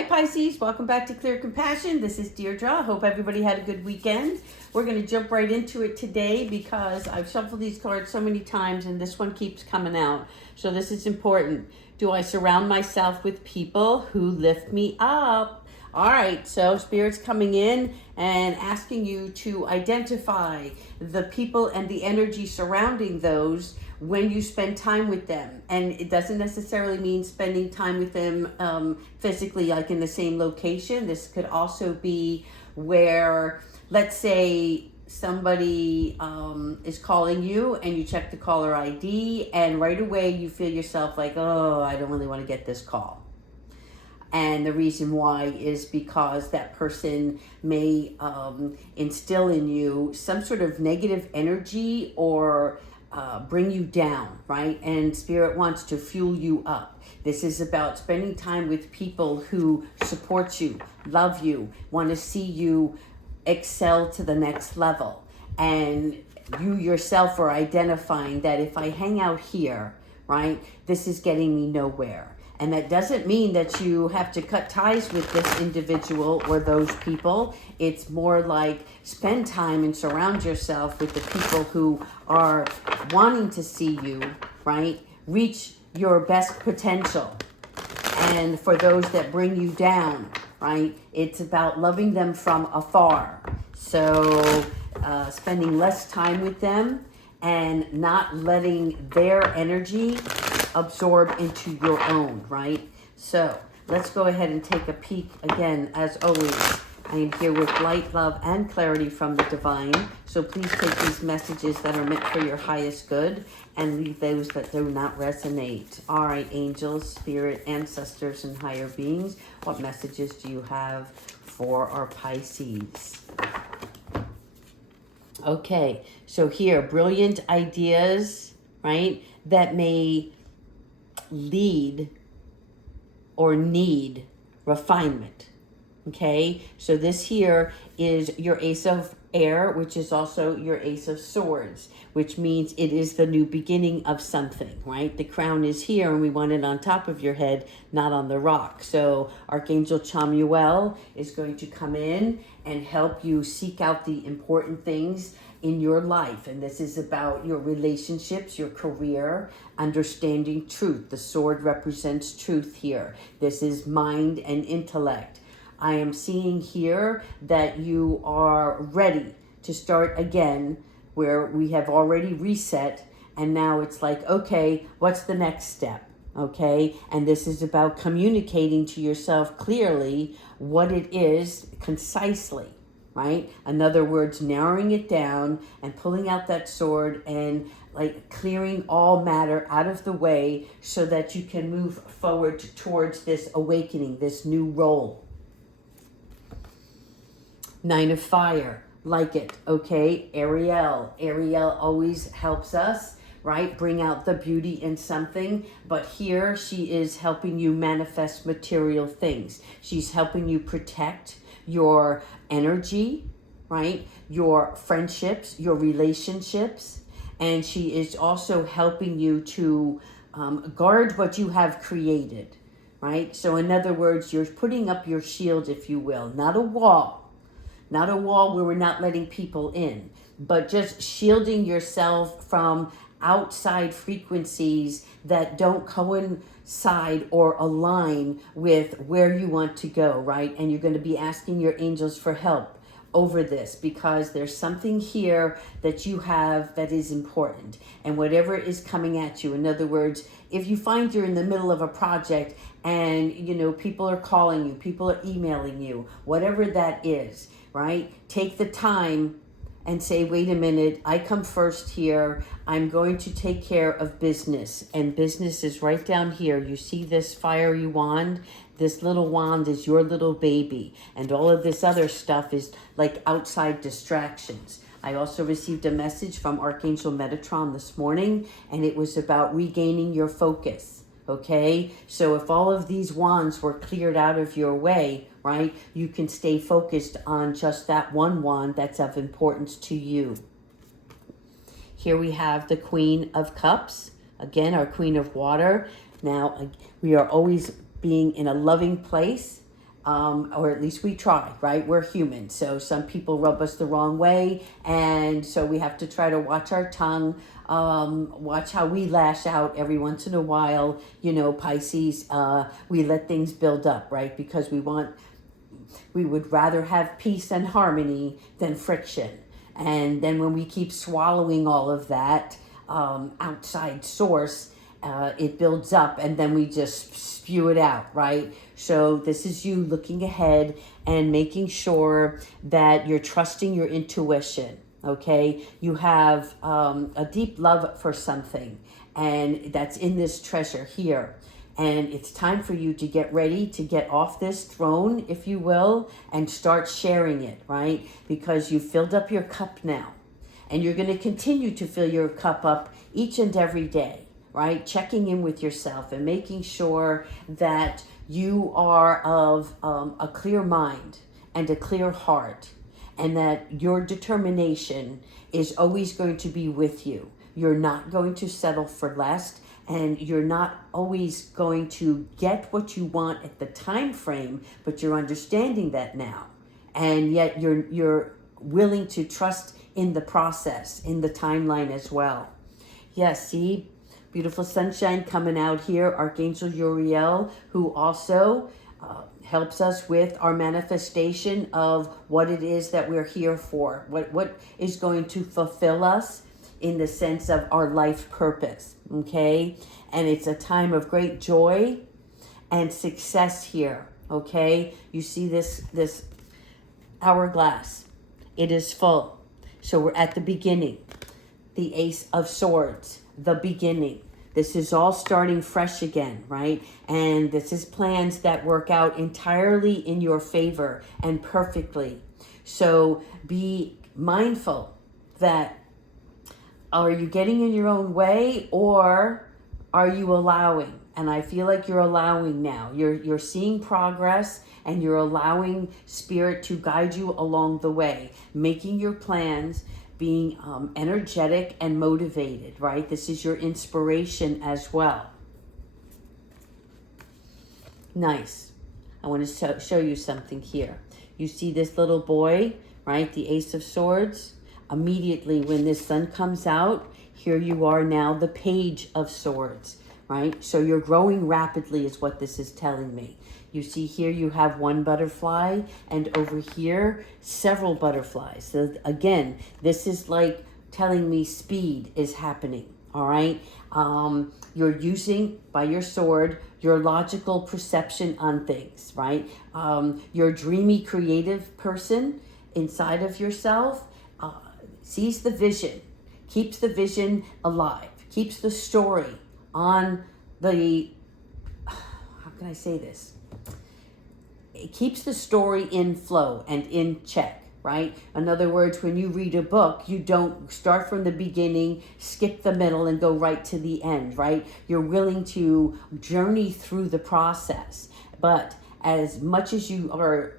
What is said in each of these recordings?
Hi Pisces, welcome back to Clear Compassion. This is Deirdre. Hope everybody had a good weekend. We're going to jump right into it today because I've shuffled these cards so many times and this one keeps coming out. So this is important. Do I surround myself with people who lift me up? All right, so Spirit's coming in and asking you to identify the people and the energy surrounding those when you spend time with them. And it doesn't necessarily mean spending time with them physically, like in the same location. This could also be where, let's say, somebody is calling you and you check the caller ID and right away you feel yourself like, oh, I don't really want to get this call. And the reason why is because that person may instill in you some sort of negative energy or bring you down, right? And Spirit wants to fuel you up. This is about spending time with people who support you, love you, want to see you excel to the next level. And you yourself are identifying that if I hang out here, right, this is getting me nowhere. And that doesn't mean that you have to cut ties with this individual or those people. It's more like spend time and surround yourself with the people who are wanting to see you, right, reach your best potential. And for those that bring you down, right, it's about loving them from afar. So spending less time with them and not letting their energy absorb into your own, right? So let's go ahead and take a peek again. As always, I am here with light, love, and clarity from the divine. So please take these messages that are meant for your highest good and leave those that do not resonate. All right, angels, spirit, ancestors, and higher beings, what messages do you have for our Pisces? Okay, so here, brilliant ideas, right, that may lead or need refinement. Okay, so this here is your Ace of Air, which is also your Ace of Swords, which means it is the new beginning of something, right? The crown is here and we want it on top of your head, not on the rock. So Archangel Chamuel is going to come in and help you seek out the important things in your life. And this is about your relationships, your career, understanding truth. The sword represents truth here. This is mind and intellect. I am seeing here that you are ready to start again where we have already reset. And now it's like, okay, what's the next step? Okay. And this is about communicating to yourself clearly what it is concisely. Right? In other words, narrowing it down and pulling out that sword and like clearing all matter out of the way so that you can move forward towards this awakening, this new role. Nine of Fire, like it, okay? Ariel always helps us, right? Bring out the beauty in something, but here she is helping you manifest material things. She's helping you protect your energy, right? Your friendships, your relationships. And she is also helping you to guard what you have created, right? So in other words, you're putting up your shield, if you will, not a wall where we're not letting people in, but just shielding yourself from outside frequencies that don't coincide or align with where you want to go, right? And you're going to be asking your angels for help over this because there's something here that you have that is important. And whatever is coming at you, in other words, if you find you're in the middle of a project and, you know, people are calling you, people are emailing you, whatever that is, right? Take the time and say, wait a minute, I come first here. I'm going to take care of business. And business is right down here. You see this fiery wand? This little wand is your little baby. And all of this other stuff is like outside distractions. I also received a message from Archangel Metatron this morning, and it was about regaining your focus. Okay, so if all of these wands were cleared out of your way, right, you can stay focused on just that one wand that's of importance to you. Here we have the Queen of Cups, again, our Queen of Water. Now, we are always being in a loving place or at least we try, right? We're human. So some people rub us the wrong way. And so we have to try to watch our tongue, watch how we lash out every once in a while. You know, Pisces, we let things build up, right? Because we would rather have peace and harmony than friction. And then when we keep swallowing all of that outside source, it builds up and then we just spew it out, right? So this is you looking ahead and making sure that you're trusting your intuition, okay? You have a deep love for something, and that's in this treasure here. And it's time for you to get ready to get off this throne, if you will, and start sharing it, right? Because you filled up your cup now. And you're going to continue to fill your cup up each and every day, right? Checking in with yourself and making sure that you are of a clear mind and a clear heart, and that your determination is always going to be with you. You're not going to settle for less, and you're not always going to get what you want at the time frame, but you're understanding that now. And yet you're willing to trust in the process, in the timeline as well. Yes, see, beautiful sunshine coming out here. Archangel Uriel, who also helps us with our manifestation of what it is that we're here for, what is going to fulfill us in the sense of our life purpose, okay? And it's a time of great joy and success here, okay? You see this hourglass. It is full. So we're at the beginning. The Ace of Swords, the beginning. This is all starting fresh again, right? And this is plans that work out entirely in your favor and perfectly. So be mindful that, are you getting in your own way, or are you allowing? And I feel like you're allowing now. You're seeing progress, and you're allowing Spirit to guide you along the way, making your plans, being energetic and motivated, right? This is your inspiration as well. Nice. I want to show you something here. You see this little boy, right? The Ace of Swords. Immediately when this sun comes out, here you are now, the Page of Swords, right? So you're growing rapidly is what this is telling me. You see here you have one butterfly, and over here several butterflies. So again, this is like telling me speed is happening, all right? You're using, by your sword, your logical perception on things, right? You're a dreamy, creative person inside of yourself, sees the vision, keeps the vision alive, keeps the story on the, how can I say this? It keeps the story in flow and in check, right? In other words, when you read a book, you don't start from the beginning, skip the middle, and go right to the end, right? You're willing to journey through the process. But as much as you are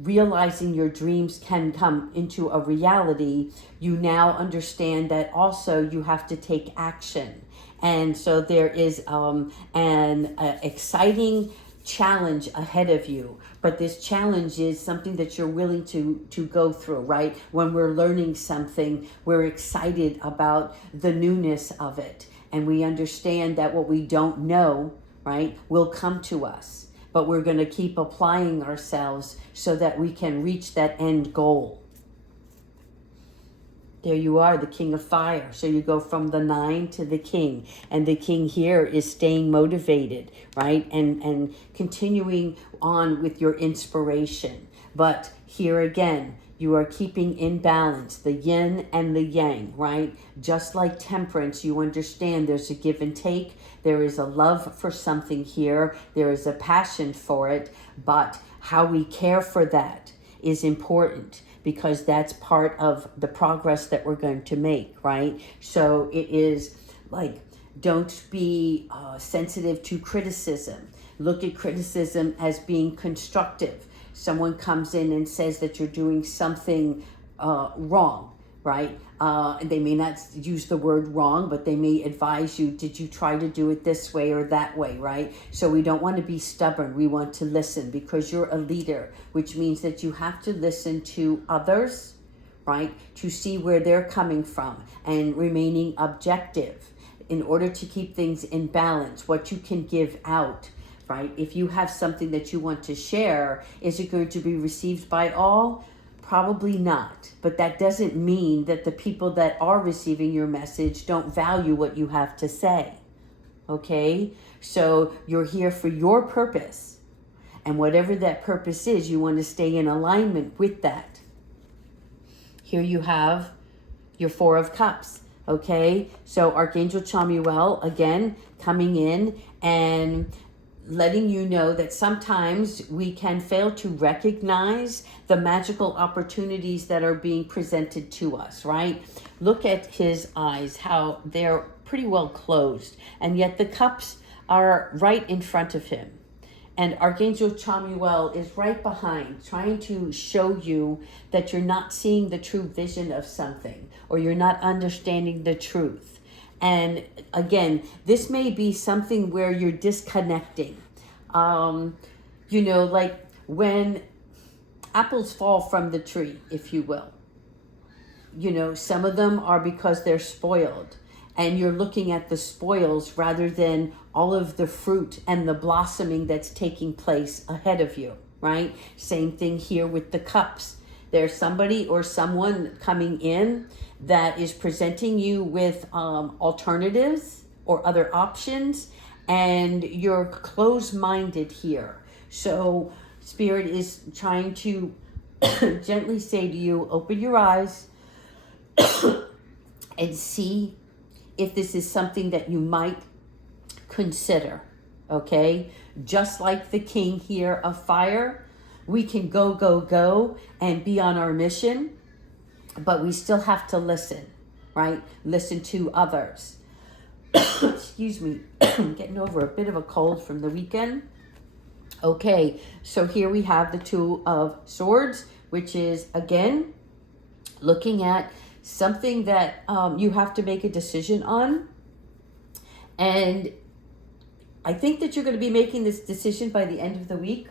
realizing your dreams can come into a reality, you now understand that also you have to take action. And so there is an exciting challenge ahead of you, but this challenge is something that you're willing to go through, right? When we're learning something, we're excited about the newness of it, and we understand that what we don't know, right, will come to us, but we're going to keep applying ourselves so that we can reach that end goal. There you are, the King of Fire. So you go from the 9 to the King. And the King here is staying motivated, right? And continuing on with your inspiration. But here again, you are keeping in balance the yin and the yang, right? Just like temperance, you understand there's a give and take. There is a love for something here. There is a passion for it. But how we care for that is important, because that's part of the progress that we're going to make, right? So it is like, don't be sensitive to criticism. Look at criticism as being constructive. Someone comes in and says that you're doing something wrong. right? They may not use the word wrong, but they may advise you, did you try to do it this way or that way, right? So we don't want to be stubborn. We want to listen because you're a leader, which means that you have to listen to others, right? To see where they're coming from and remaining objective in order to keep things in balance, what you can give out, right? If you have something that you want to share, is it going to be received by all? Probably not, but that doesn't mean that the people that are receiving your message don't value what you have to say, okay? So you're here for your purpose, and whatever that purpose is, you want to stay in alignment with that. Here you have your Four of Cups, okay? So Archangel Chamuel, again, coming in and letting you know that sometimes we can fail to recognize the magical opportunities that are being presented to us, right? Look at his eyes, how they're pretty well closed, and yet the cups are right in front of him. And Archangel Chamuel is right behind, trying to show you that you're not seeing the true vision of something, or you're not understanding the truth. And again, this may be something where you're disconnecting. Like when apples fall from the tree, if you will. Some of them are because they're spoiled. And you're looking at the spoils rather than all of the fruit and the blossoming that's taking place ahead of you, right? Same thing here with the cups. There's somebody or someone coming in that is presenting you with alternatives or other options, and you're closed-minded here. So Spirit is trying to gently say to you, open your eyes and see if this is something that you might consider, okay? Just like the King here of Fire, we can go, and be on our mission, but we still have to listen, right? Listen to others. Excuse me, I'm getting over a bit of a cold from the weekend. Okay, so here we have the Two of Swords, which is, again, looking at something that you have to make a decision on. And I think that you're going to be making this decision by the end of the week.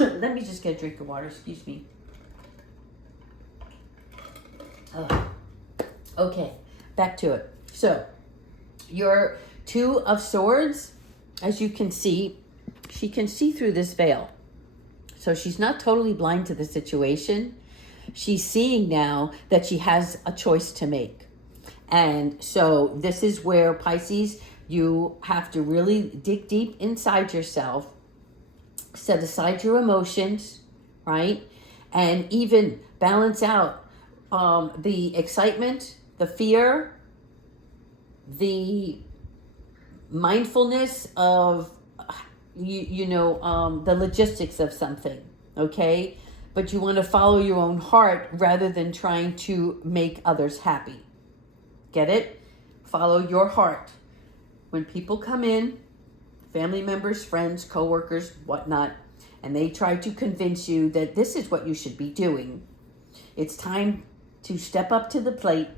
Let me just get a drink of water, excuse me. Okay, back to it. So, your Two of Swords, as you can see, she can see through this veil. So she's not totally blind to the situation. She's seeing now that she has a choice to make. And so this is where, Pisces, you have to really dig deep inside yourself, set aside your emotions, right? And even balance out the excitement, the fear, the mindfulness of, the logistics of something, okay? But you want to follow your own heart rather than trying to make others happy. Get it? Follow your heart. When people come in, family members, friends, coworkers, whatnot, and they try to convince you that this is what you should be doing, it's time to step up to the plate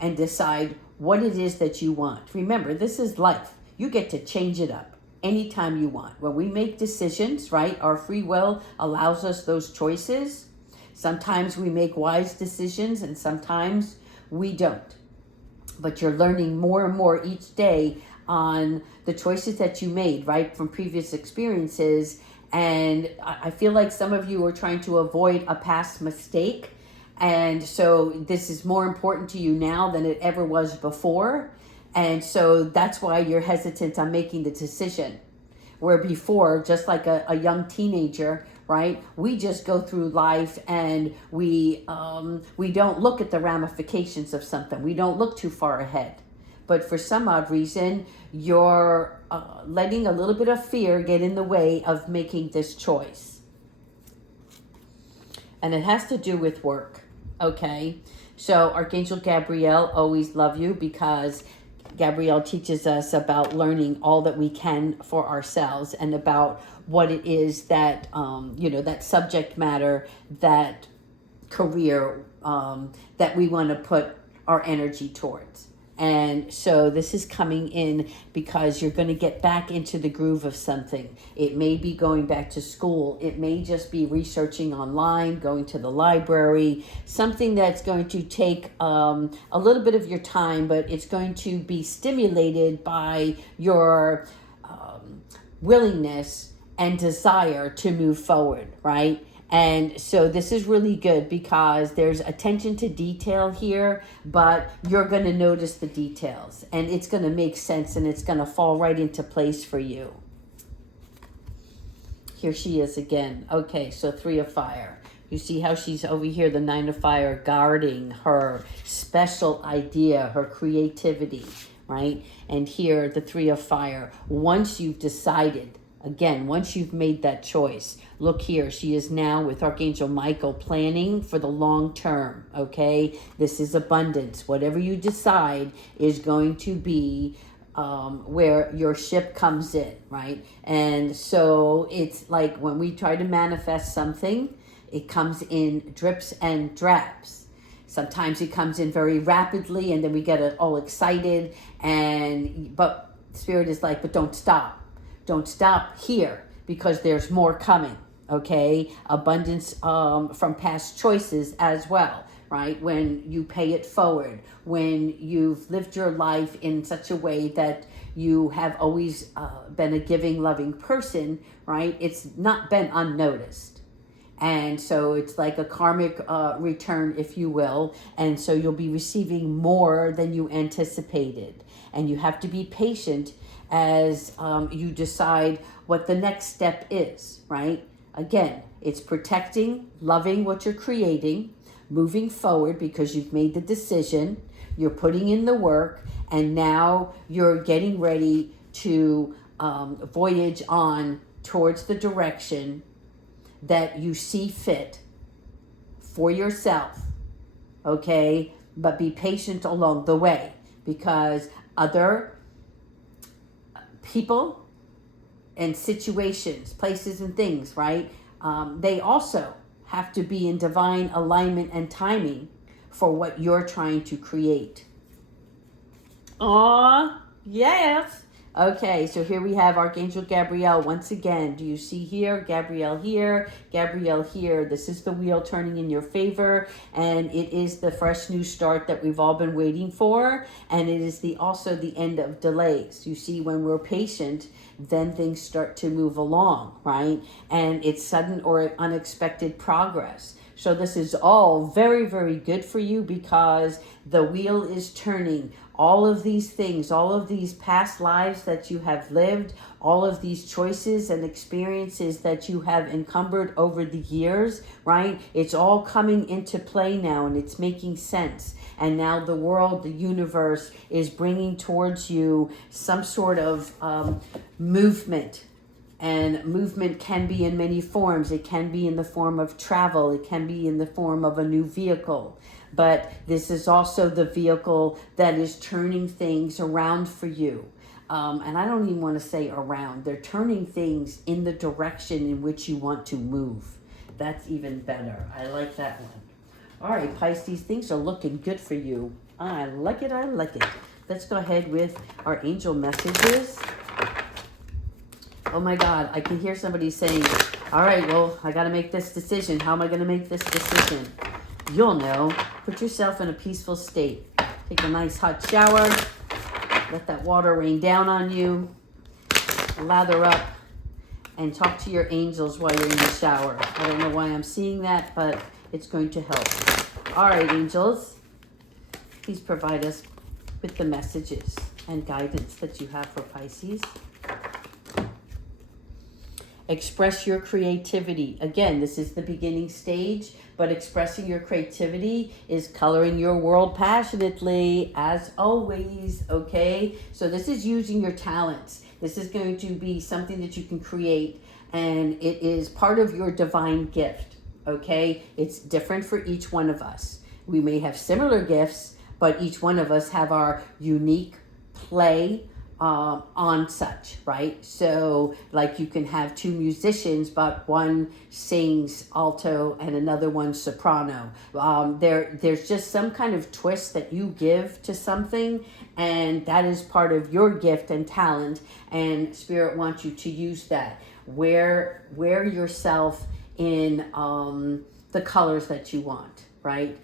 and decide what it is that you want. Remember, this is life. You get to change it up anytime you want. When we make decisions, right, our free will allows us those choices. Sometimes we make wise decisions and sometimes we don't. But you're learning more and more each day on the choices that you made, right, from previous experiences. And I feel like some of you are trying to avoid a past mistake. And so this is more important to you now than it ever was before. And so that's why you're hesitant on making the decision. Where before, just like a young teenager, right, we just go through life and we don't look at the ramifications of something. We don't look too far ahead. But for some odd reason, you're letting a little bit of fear get in the way of making this choice. And it has to do with work, okay? So Archangel Gabriel, always love you, because Gabrielle teaches us about learning all that we can for ourselves and about what it is that, that subject matter that career that we want to put our energy towards. And so this is coming in because you're going to get back into the groove of something. It may be going back to school. It may just be researching online, going to the library, something that's going to take a little bit of your time, but it's going to be stimulated by your willingness and desire to move forward, right? And so this is really good because there's attention to detail here, but you're going to notice the details and it's going to make sense and it's going to fall right into place for you. Here she is again. Okay, so 3 of Fire. You see how she's over here, the 9 of Fire, guarding her special idea, her creativity, right? And here, the 3 of Fire. Once you've decided, again, once you've made that choice, look here, she is now with Archangel Michael planning for the long term, okay? This is abundance. Whatever you decide is going to be where your ship comes in, right? And so it's like when we try to manifest something, it comes in drips and drabs. Sometimes it comes in very rapidly and then we get all excited, but Spirit is like, but don't stop. Don't stop here because there's more coming, okay? Abundance from past choices as well, right? When you pay it forward, when you've lived your life in such a way that you have always been a giving, loving person, right? It's not been unnoticed. And so it's like a karmic return, if you will. And so you'll be receiving more than you anticipated. And you have to be patient as you decide what the next step is, right? Again, it's protecting, loving what you're creating, moving forward because you've made the decision, you're putting in the work, and now you're getting ready to voyage on towards the direction that you see fit for yourself, okay? But be patient along the way because other people and situations, places and things, right? They also have to be in divine alignment and timing for what you're trying to create. Aw, yes. Okay, so here we have Archangel Gabriel once again. Do you see here? Gabriel here, Gabriel here. This is the wheel turning in your favor, and it is the fresh new start that we've all been waiting for, and it is also the end of delays. You see, when we're patient, then things start to move along, right? And it's sudden or unexpected progress. So this is all very, very good for you because the wheel is turning. All of these things, all of these past lives that you have lived, all of these choices and experiences that you have encumbered over the years, right? It's all coming into play now and it's making sense. And now the world, the universe is bringing towards you some sort of movement. And movement can be in many forms. It can be in the form of travel. It can be in the form of a new vehicle. But this is also the vehicle that is turning things around for you. And I don't even want to say around. They're turning things in the direction in which you want to move. That's even better. I like that one. All right, Pisces, things are looking good for you. I like it. I like it. Let's go ahead with our angel messages. Oh my God, I can hear somebody saying, all right, well, I got to make this decision. How am I going to make this decision? You'll know. Put yourself in a peaceful state. Take a nice hot shower. Let that water rain down on you. Lather up and talk to your angels while you're in the shower. I don't know why I'm seeing that, but it's going to help. All right, angels, please provide us with the messages and guidance that you have for Pisces. Express your creativity. Again, this is the beginning stage, but expressing your creativity is coloring your world passionately, as always, okay? So this is using your talents. This is going to be something that you can create, and it is part of your divine gift, okay? It's different for each one of us. We may have similar gifts, but each one of us have our unique play, on such, right? So like you can have two musicians, but one sings alto and another one soprano. There's just some kind of twist that you give to something, and that is part of your gift and talent, and Spirit wants you to use that. Wear yourself in the colors that you want, right?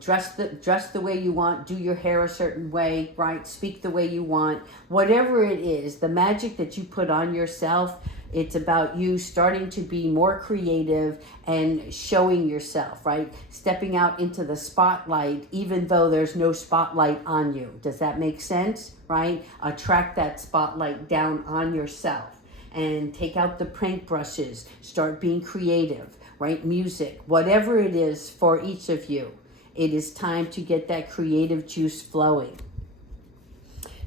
Dress the way you want, do your hair a certain way, right? Speak the way you want. Whatever it is, the magic that you put on yourself, it's about you starting to be more creative and showing yourself, right? Stepping out into the spotlight, even though there's no spotlight on you. Does that make sense, right? Attract that spotlight down on yourself and take out the paint brushes. Start being creative, right? Music, whatever it is for each of you. It is time to get that creative juice flowing.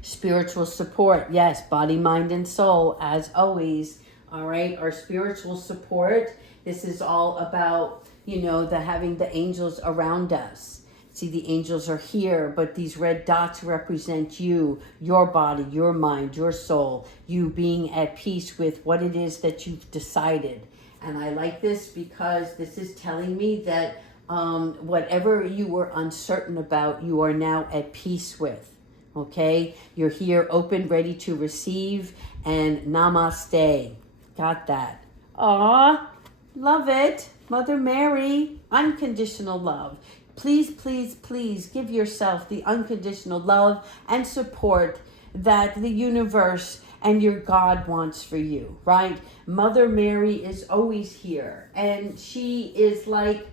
Spiritual support, yes, body, mind, and soul, as always. All right, our spiritual support. This is all about, having the angels around us. See, the angels are here, but these red dots represent you, your body, your mind, your soul, you being at peace with what it is that you've decided. And I like this because this is telling me that whatever you were uncertain about, you are now at peace with. Okay? You're here open, ready to receive, and namaste. Got that. Aw, love it. Mother Mary, unconditional love. Please, please, please give yourself the unconditional love and support that the universe and your God wants for you, right? Mother Mary is always here, and she is like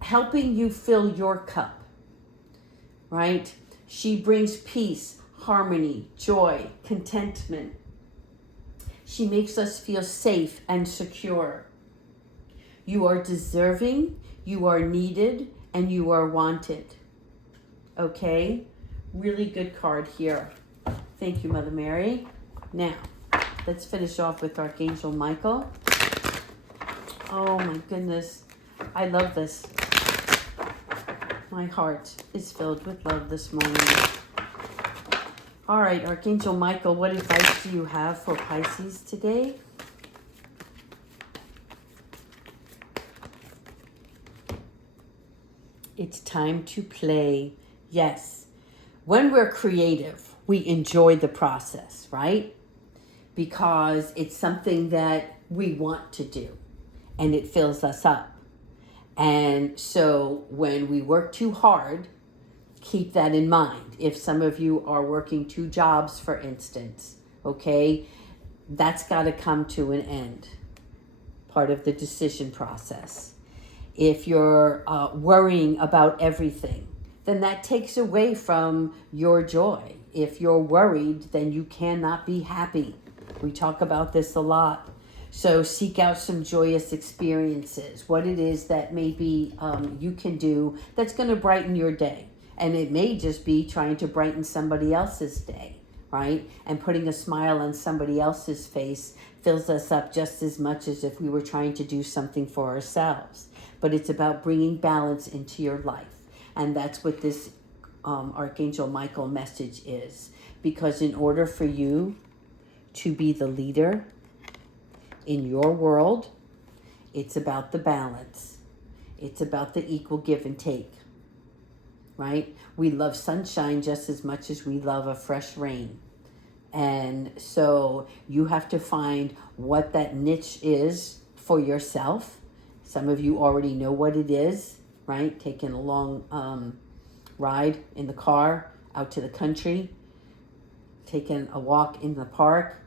helping you fill your cup, right? She brings peace, harmony, joy, contentment. She makes us feel safe and secure. You are deserving, you are needed, and you are wanted. Okay? Really good card here. Thank you, Mother Mary. Now, let's finish off with Archangel Michael. Oh my goodness. I love this. My heart is filled with love this morning. All right, Archangel Michael, what advice do you have for Pisces today? It's time to play. Yes. When we're creative, we enjoy the process, right? Because it's something that we want to do and it fills us up. And so when we work too hard, keep that in mind. If some of you are working 2 jobs, for instance, okay, that's got to come to an end. Part of the decision process. If you're worrying about everything, then that takes away from your joy. If you're worried, then you cannot be happy. We talk about this a lot. So seek out some joyous experiences, what it is that maybe you can do that's going to brighten your day. And it may just be trying to brighten somebody else's day, right? And putting a smile on somebody else's face fills us up just as much as if we were trying to do something for ourselves. But it's about bringing balance into your life. And that's what this Archangel Michael message is. Because in order for you to be the leader in your world, it's about the balance. It's about the equal give and take, right? We love sunshine just as much as we love a fresh rain. And so you have to find what that niche is for yourself. Some of you already know what it is, right? Taking a long ride in the car out to the country, taking a walk in the park,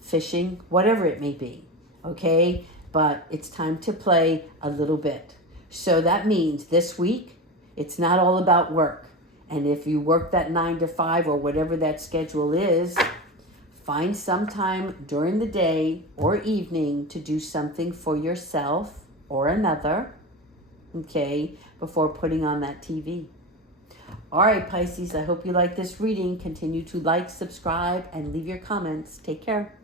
fishing, whatever it may be, okay? But it's time to play a little bit. So that means this week, it's not all about work. And if you work that 9 to 5 or whatever that schedule is, find some time during the day or evening to do something for yourself or another, okay, before putting on that TV. All right, Pisces, I hope you like this reading. Continue to like, subscribe, and leave your comments. Take care.